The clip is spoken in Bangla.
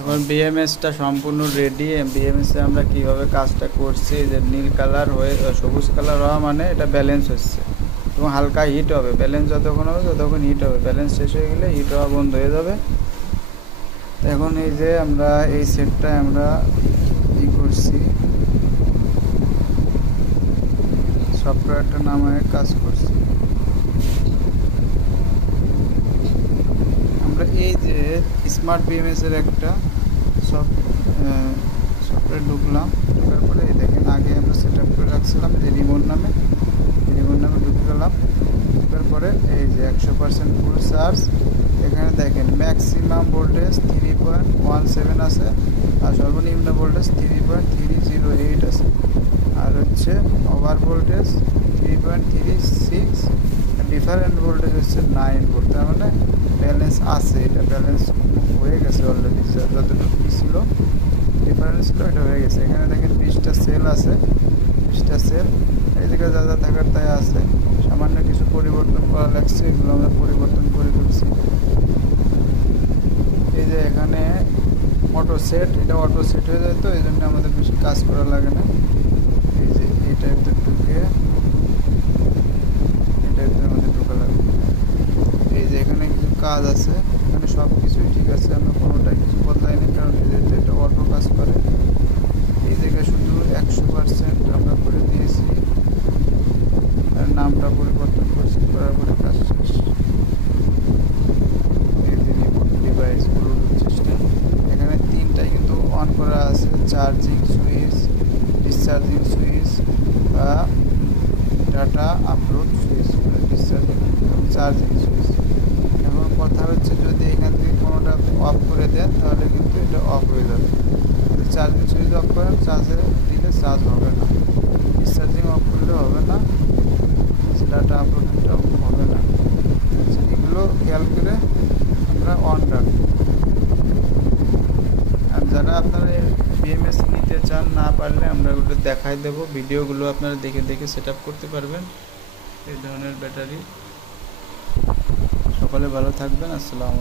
এখন বিএমএসটা সম্পূর্ণ রেডি। বিএমএসে আমরা কিভাবে কাজটা করছি, যে নীল কালার হয়ে সবুজ কালার হওয়া মানে এটা ব্যালেন্স হচ্ছে এবং হালকা হিট হবে। ব্যালেন্স যতক্ষণ হবে ততক্ষণ হিট হবে, ব্যালেন্স শেষ হয়ে গেলে হিট হওয়া বন্ধ হয়ে যাবে। এখন এই যে আমরা এই সেটটা আমরা ই করছি, সফটওয়্যারটা নামায় কাজ করছি। আমরা এই যে স্মার্ট বিএমএসের একটা সফটওয়্যার ঢুকলাম, ঢোকার পরে এই দেখেন আগে আমরা সেট আপ করে রাখছিলাম যে রিমোট নামে ঢুকে গেলাম। ঢোকার পরে এই যে 100% ফুল চার্জ, এখানে দেখেন ম্যাক্সিমাম ভোল্টেজ 3.17 আছে আর সর্বনিম্ন ভোল্টেজ 3.308 আছে, আর হচ্ছে ওভার ভোল্টেজ 3.36, ডিফারেন্ট ভোল্টেজ হচ্ছে 9 ভোল্ট। তার মানে ব্যালেন্স আছে, এটা ব্যালেন্স হয়ে গেছে অলরেডি। যতটুকু কী ছিল ডিফারেন্স ছিল এটা হয়ে গেছে। এখানে দেখেন 20টা সেল আছে, 20টা সেল এই জায়গায় যা যা থাকার তাই আছে। সামান্য কিছু পরিবর্তন করা লাগছে, এগুলো আমরা পরিবর্তন করে ফেলছি। এই যে এখানে অটো সেট, এটা অটো সেট হয়ে যায়, তো এই জন্য আমাদের বেশি কাজ করা লাগে না। এই যে এই টাইপের ঢুকে এই টাইপের আমাদের ঢোকা লাগবে। এই যে এখানে কিছু কাজ আছে, এখানে সব কিছুই ঠিক আছে, আমরা কোনোটাই কিছু বদলাইনি, কারণ এই যে এটা অটো কাজ করে। এই জায়গায় শুধু 100% আমরা করে দিয়েছি আর নামটা পরিবর্তন করছি, করার পরে কাজ শেষ। এই যে রিমোট ডিভাইস ব্লুটুথ সিস্টেম, এখানে 3টাই কিন্তু অন করা আছে, চার্জিং সুইচ, ডিসচার্জিং সুইচ বা ডাটা আপলোড সুইচ, ডিসচার্জিং এবং চার্জিং সুইচ। এখন কথা হচ্ছে যদি এখান থেকে কোনোটা অফ করে দেন তাহলে কিন্তু এটা অফ হয়ে যাবে। চার্জিং সুইচ অফ করেন, চার্জে দিলে চার্জ হবে না, ডিসচার্জিং অফ করলে হবে না, ডাটা আপলোডটা হবে না। এগুলো খেয়াল করে আমরা অন রাখবো। আর যারা আপনারা বিএমএস নিতে চান, না পারলে আমরা ওগুলো দেখাই দেবো, ভিডিওগুলো আপনারা দেখে দেখে সেট আপ করতে পারবেন এই ধরনের ব্যাটারি। সকলে ভালো থাকবেন, আসসালামু আলাইকুম।